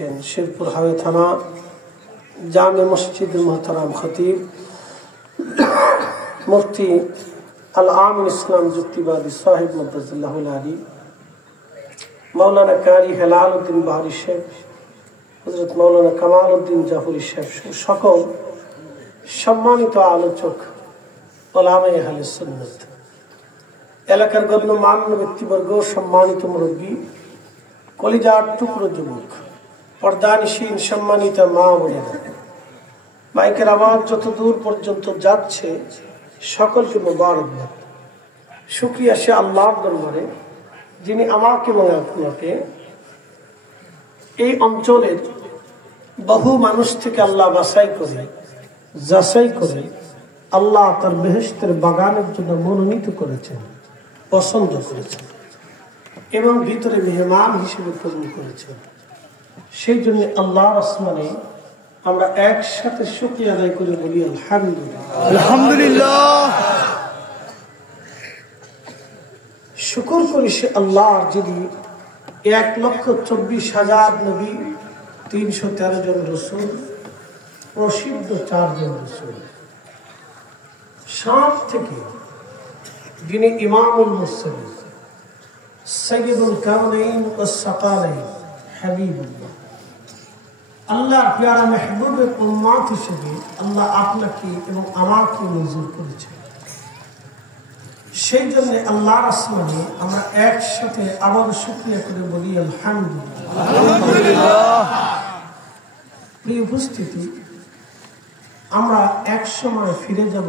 করছেন শেরপুর হাওয়ে থানা জামে মসজিদের মোহতারাম খতিব মুফতি আল আমিন ইসলাম যুক্তিবাদী সাহেব মুদ্দাজিল্লাহুল আলী, মৌলানা কারি হেলাল উদ্দিন বাহারি শেখ, হযরত মৌলানা কামাল উদ্দিন জাফরি শেখ, সকল সম্মানিত আলোচক ওলামায়ে আহলে সুন্নাত, এলাকার গণ্যমান্য ব্যক্তিবর্গ, সম্মানিত মুরব্বী, কলিজার টুকরো যুবক, পর্দানিশীন সম্মানিত মা বোনেরা, মাইকের আওয়াজ যত দূর পর্যন্ত যাচ্ছে সকলকে মোবারকবাদ। শুকরিয়া সে আল্লাহর দরবারে যিনি আমাকে এবং আপনাকে এই অঞ্চলের বহু মানুষ থেকে আল্লাহ যাচাই করে আল্লাহ তার বেহেশতের বাগানের জন্য মনোনীত করেছেন, পছন্দ করেছেন এবং ভিতরে মেহমান হিসেবে কবুল করেছেন। সেই জন্য আল্লাহর আসমানে আমরা একসাথে শুকরিয়া আদায় করে বলি আলহামদুলিল্লাহ। আলহামদুলিল্লাহ। শুকর করি সে আল্লাহর যিনি 1,24,000 নবী, 313 জন রসুল, প্রসিদ্ধ 4 জন রসুল, 7 থেকে যিনি ইমামুল মুরসালিন, সাইয়্যিদুল কাউনাইন ওয়াস সাকালাইন, হাবিবুল্লাহ, আল্লাহর প্যারা মেহবুবের উম্মত হিসেবে আল্লাহ আপনাকে এবং আমাকে মঞ্জুর করেছেন। সেই জন্য আল্লাহর আসমানে আমরা একসাথে আবার শুকরিয়া করে বলি আলহামদুলিল্লাহ। প্রিয় উপস্থিতি, আমরা এক সময় ফিরে যাব